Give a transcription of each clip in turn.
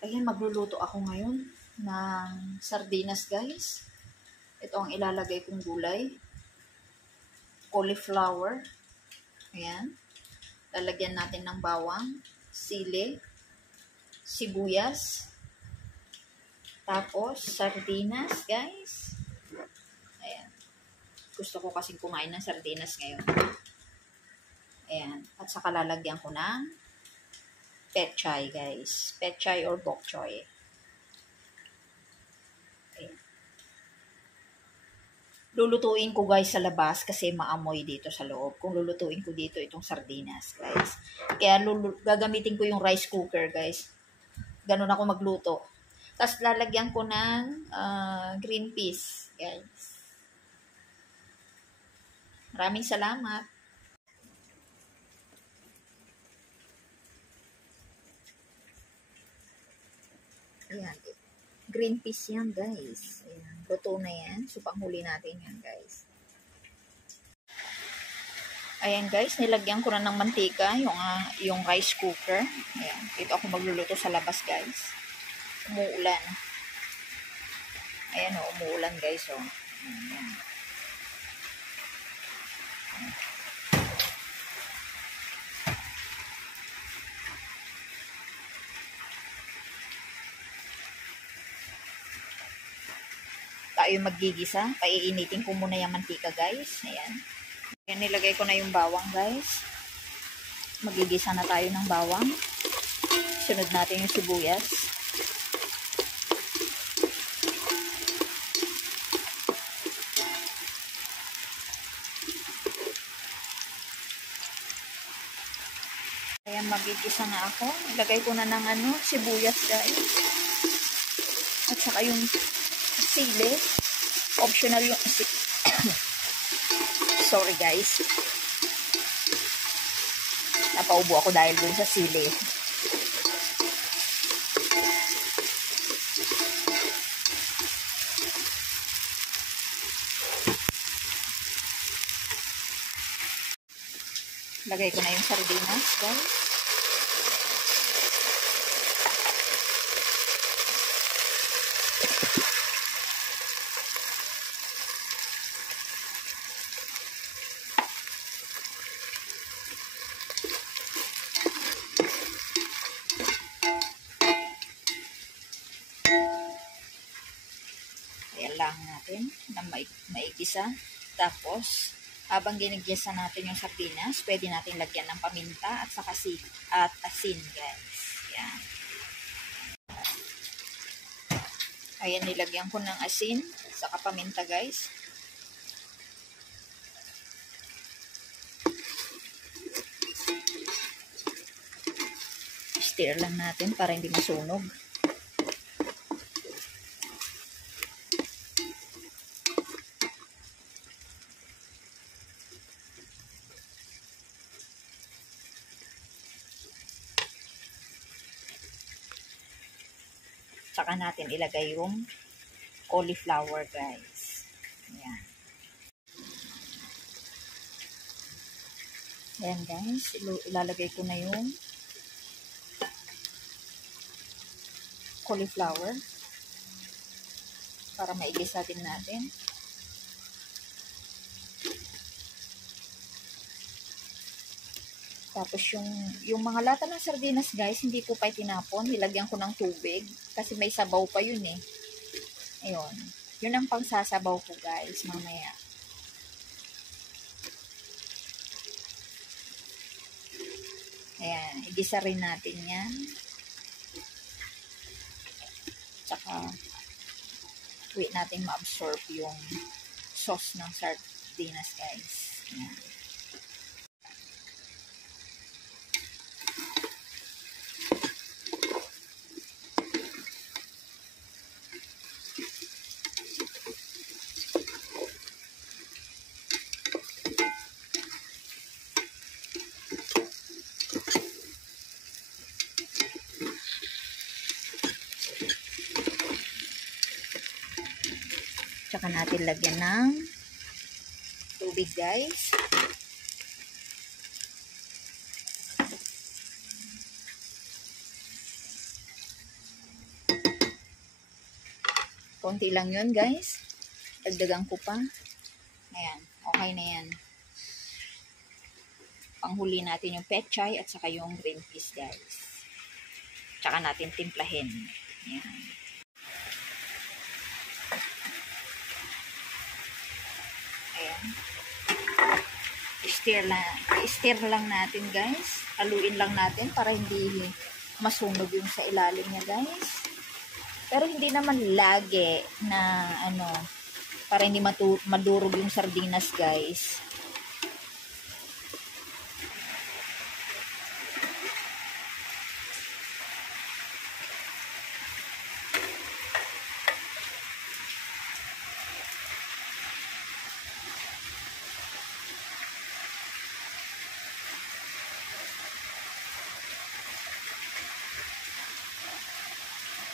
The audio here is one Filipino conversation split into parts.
Ayan, magluluto ako ngayon ng sardinas, guys. Ito ang ilalagay kong gulay. Cauliflower. Ayan. Lalagyan natin ng bawang, sili, sibuyas, tapos sardinas, guys. Ayan. Gusto ko kasing kumain ng sardinas ngayon. Ayan. At saka lalagyan ko ng pechay, guys. Pechay or bok choy. Ayan. Lulutuin ko, guys, sa labas kasi maamoy dito sa loob. Kung lulutuin ko dito itong sardinas, guys. Kaya gagamitin ko yung rice cooker, guys. Ganun ako magluto. Tapos lalagyan ko ng green peas, guys. Maraming salamat. Ayan. Green peas yan, guys. Ayan. Luto na yan. So, panghuli natin yan, guys. Ayan, guys. Nilagyan ko na ng mantika yung rice cooker. Ayan. Dito ako magluluto sa labas, guys. Umuulan. Ayan, umuulan, guys. Ayan. Tayo maggigisa. Paiinitin ko muna yung mantika, guys. Ayan. Ayan, nilagay ko na yung bawang, guys. Magigisa na tayo ng bawang. Sunod natin yung sibuyas. Ayan, magigisa na ako. Ilagay ko na ng sibuyas, guys. At saka yung sili. Optional yung sorry, guys. Napaubo ako dahil dun sa sili. Lagay ko na yung sardinas, guys. Ayan lang natin na maigisa. Tapos, habang ginigisa natin yung sardinas, pwede natin lagyan ng paminta at saka at asin, guys. Ayan. Ayan, nilagyan ko ng asin saka paminta, guys. Stir lang natin para hindi masunog. Saka natin ilagay yung cauliflower, guys. Ayan. Ayan, guys. Ilalagay ko na yung cauliflower para maigisa din natin. Tapos yung mga lata ng sardinas, guys, hindi ko pa tinapon. Nilagyan ko ng tubig kasi may sabaw pa yun eh. Ayun. Yun ang pangsasabaw ko, guys, mamaya. Ayan. Igisa rin natin yan. Tsaka wait natin ma-absorb yung sauce ng sardinas, guys. Ayan. Tsaka natin lagyan ng tubig, guys. Konti lang yun, guys. Dagdagan ko pa. Ayan, okay na yan. Panghuli natin yung pechay at saka yung green peas, guys. Tsaka natin timplahin. Ayan. Ayan. I-stir lang natin, guys. Haluin lang natin para hindi masunog yung sa ilalim niya, guys. Pero hindi naman lagi na para hindi madurog yung sardinas, guys.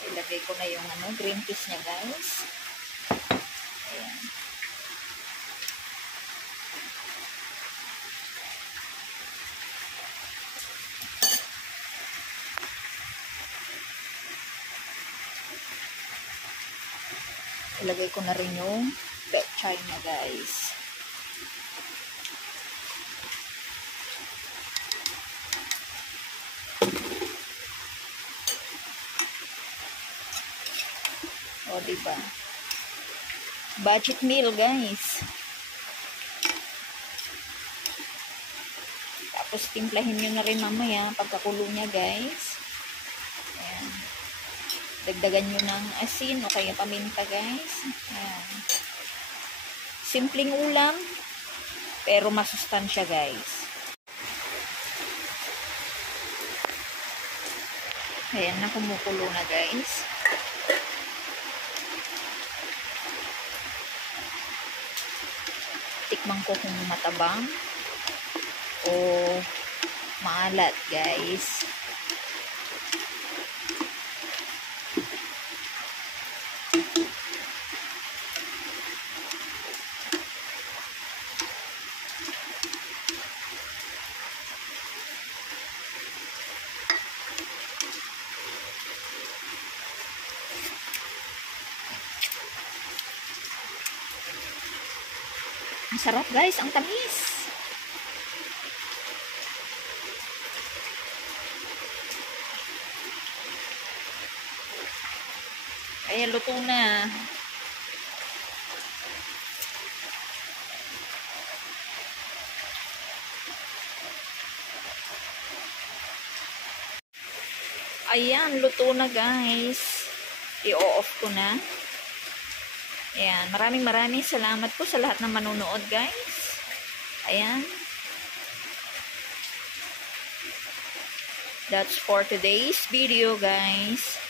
Ilagay ko na yung green peas niya, guys. Ayan. Ilagay ko na rin yung pechay niya, guys. O, diba? Budget meal, guys. Tapos, timplahin nyo na rin mamaya pagkakulo niya, guys. Ayan. Dagdagan nyo ng asin o kaya paminta, guys. Ayan. Simpleng ulam, pero masustansya, guys. Ayan, na kumukulo na, guys. Tikman ko kung matabang o maalat, guys. Ang sarap, guys. Ang tamis. Ayan, luto na. Ayan, luto na, guys. I-off ko na. Ayan, maraming salamat po sa lahat ng manonood, guys. Ayan. That's for today's video, guys.